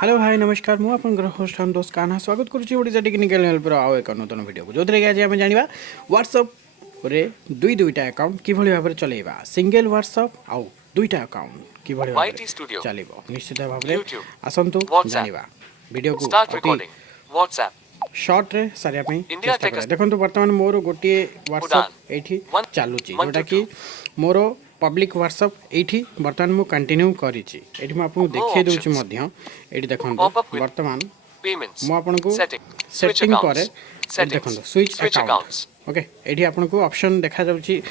Hello hi नमस्कार मु आपनकर होस्ट संतोष कान्हा स्वागत करुच्ची ओडिशा टेक्निकल हेल्पर आउ एक नूतन वीडियो को जो आज आम जाना व्हाट्सएप रे दुईटा अकाउंट किभली भाव में चलेबा सिंगल व्हाट्सएप आउ दुईटा अकाउंट किभली भाव में चलेबो निश्चित भाव में आसंतु जानिबा वीडियो को WhatsApp शॉर्ट रे सारिया पई चेष्टा कर देखंतु वर्तमान मोर गोटे व्हाट्सएप एठी चालुची जोटा कि मोर पब्लिक व्हाट्सएप एठी वर्तमान मु कंटिन्यू करिछि एठी म आपन देखै दउछि मध्य एठी देखंतु वर्तमान मु आपन को सेटिंग करे एठी देखंतु स्विच अकाउंट ओके एठी आपन को ऑप्शन देखा जाउछि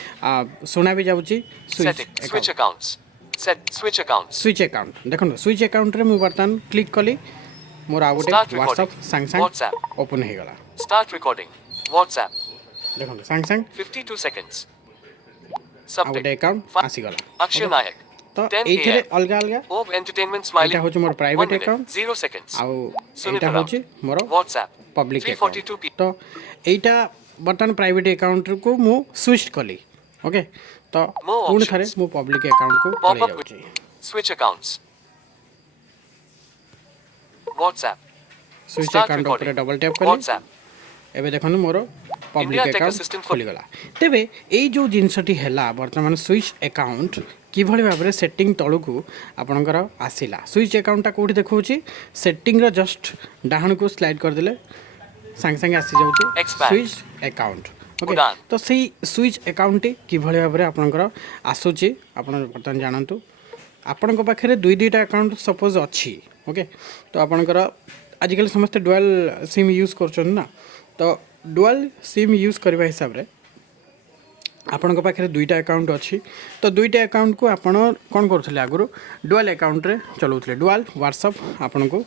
सुना भी जाउछि switch accounts set switch account देखंतु स्विच अकाउंट रे मु वर्तमान क्लिक कली मोर आ गोटे व्हाट्सएप संग संग ओपन हे गला स्टार्ट रिकॉर्डिंग व्हाट्सएप देखंतु संग संग 52 सेकंड्स सब्जेक्ट अकाउंट आसी गला अक्षय नायक तो एथिरे अलगा अलगा ओव एंटरटेनमेंट स्माइलिंग एटा होछ मोर प्राइवेट अकाउंट 0 सेकंड्स आउ एटा होछ मोर व्हाट्सएप पब्लिक अकाउंट तो एटा बटन प्राइवेट अकाउंट को मु स्विच कली ओके तो पुन थारे मु पब्लिक अकाउंट को चले जाउची switch accounts WhatsApp switch account ऊपर डबल टैप करी व्हाट्सएप एबे देखनु मोर पब्लिक अकाउंट खोली गला तेबे एई जो जिंसटी हैला वर्तमान स्विच अकाउंट किभली भाव में सेटिंग तलू को आपणकर आसिला स्विच अकाउंट कोठी देखौची सेटिंग रो जस्ट डाहन को स्लाइड कर देले संग संग आसी जाउची स्विच अकाउंट ओके तो सही स्विच अकाउंट किभली भाव में आपणकर आसुची आपण वर्तमान जानंतु आपणक पाखरे दुईटा अकाउंट सपोज अछि ओके तो आपणकर आजिकल समस्त डुअल सिम यूज करछन ना तो डुअल सिम यूज करबा हिसाब रे आपणक पाखरे दुईटा अकाउंट अछि तो दुईटा अकाउंट को आपण कोन करथले आगुरो डुअल अकाउंट रे चलाउथले डुअल व्हाट्सएप आपण को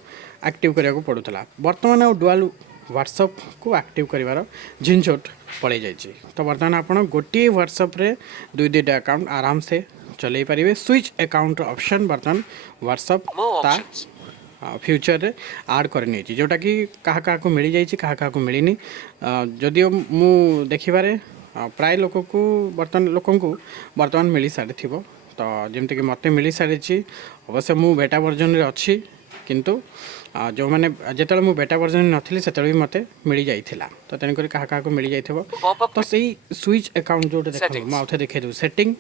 एक्टिव करिया को पडुथला वर्तमान डुअल व्हाट्सएप को एक्टिव करिवार झिनझट पड़े जाइए तो बर्तमान आप गोटे व्हाट्सएप रे दुईटा अकाउंट आराम से चलई पारे स्विच अकाउंट ऑप्शन बर्तमान व्हाट्सएप ता फ्यूचर रे आड करनी जोटा कि क्या को मिल जाइए क्या को मिलनी जदियो मु देखिबारे प्राय लोक को बर्तमान मिल सारी थी तो जमती कि मत मिल सारी अवश्य मु बेटा वर्जन रे अच्छी किंतु जो मैंने जिते मुझे बेटा वर्जन नी से मत मिल जाइला तो तेणुक क्या मिल जाइए तो सही स्विच अकाउंट जो मुझे देखे दूँ सेटिंग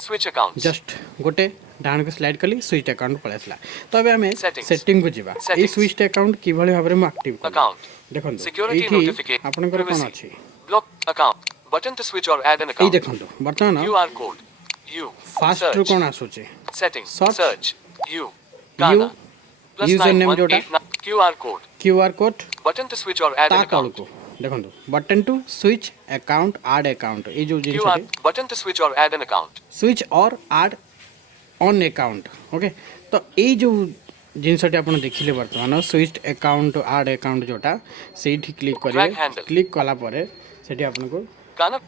स्विच अकाउंट जस्ट गोटे डाण को स्लाइड कली स्विच अकाउंट पड़े आसला तो अबे हमें सेटिंग को जीवा ए स्विच अकाउंट किभली भाबरे मु एक्टिव अकाउंट देखंतु सिक्योरिटी नोटिफिकेशन आपनकर कोन अछि block account button to switch or add an account ए देखंतु बर्तमान क्यूआर कोड यू फास्ट रू कोन आसुचे सेटिंग सर्च यू गाना यूजर नेम जोटा QR code button to switch or add an account देखंतु button to switch account add account ए जो जिंस button to switch or add an account switch or add on account okay तो ए जो जिनसटी आपण देखिले वर्तमान स्विच अकाउंट ऐड अकाउंट जोटा सेठी क्लिक करिवे क्लिक कला परे सेठी आपण को गाना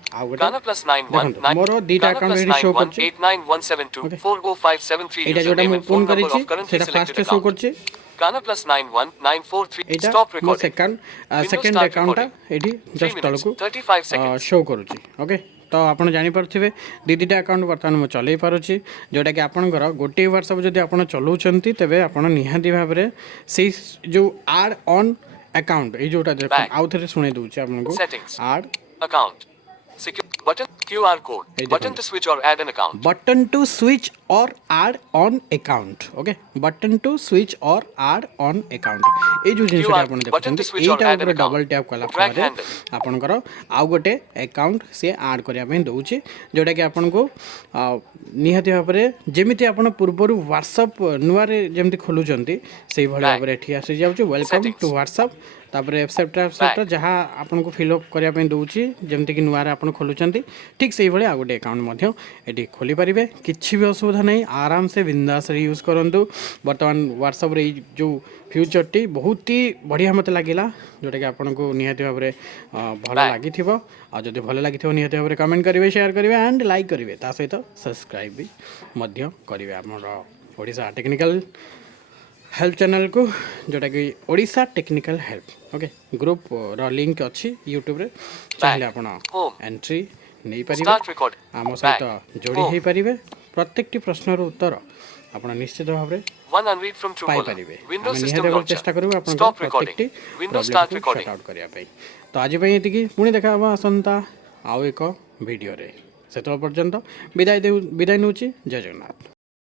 प्लस 919 मोर दीटा अकाउंट रेडी शो करछि 8917240573 एटा जोटा मु फोन करिछि सेटा फास्ट शो करछि गाना plus 91943 stop recording second account एठी जस्ट तलको शो करूछि ओके तो आप जापर दीटा अकाउंट बर्तमान मुझे चल पार्टी जोटा कि आपंकर गोटे व्हाट्सएप जब आप चलाऊँच तेज आप निहाती भाव में से जो आड ऑन अकाउंट ये जोटा आउ थे शुणे दूसरे आपको add account button QR code button to switch or add an account button to switch or add on account okay button to switch or add on account ये जो जिंस आपण देखते एटा ऊपर डबल टैप कला ପରେ आपनकर आउ गोटे अकाउंट से ऐड करिया पे दउची जोटा कि आपन को निहाती भाव में जेमिति आपण पूर्वरु व्हाट्सएप नुआ रे जेमिति खोलुचंती सेही भली भाव में एठी आसी जाउची वेलकम टू व्हाट्सएप तापर एक्सेप्ट जहाँ आपको फिलअप करने दूसरी जमती कि नुआ आप खोलुँच ठीक से भाई आ गए अकाउंट ये खोली पारे किसी भी असुविधा नहीं आराम से बिंदास यूज करूँ बर्तमान व्हाट्सएप रे जो फ्यूचर टी बहुत ही बढ़िया मत लगिला जोटा कि आपको निहाती भाव में भल लगी जब भल लगी निहाती भाव में कमेंट करेंगे शेयर करेंगे एंड लाइक करेंगे ता सहित सब्सक्राइब भी करेंगे आमर ओडिशा टेक्निकल हेल्प चैनल को जोटा कि Odisha technical help okay group रो लिंक अच्छी यूट्यूब रे चाहे आपण एंट्री नहीं पारिबे आम सहित जोड़ी हो पारिबे प्रत्येक प्रश्नर उत्तर ଆପଣ ନିଶ୍ଚିତ ଭାବରେ One unread from Truecaller. ପାଇପାରିବେ। Windows ଆମେ System ନିହାତି ଭାବରେ Launcher. ଚେଷ୍ଟା କରିବୁ ଆପଣଙ୍କ Stop recording. ପ୍ରତ୍ୟେକଟି Windows Start ପ୍ରୋବ୍ଲେମକୁ recording. Short out କରିବା ପାଇଁ। ତ ଆଜି ପାଇଁ ଏତିକି, ପୁଣି ଦେଖା ହେବ ଆସନ୍ତା ଆଉ ଏକ ଭିଡ଼ିଓରେ। ସେତେବେଳେ ପର୍ଯ୍ୟନ୍ତ ବିଦାୟ ନେଉଛି। ଜୟ ଜଗନ୍ନାଥ।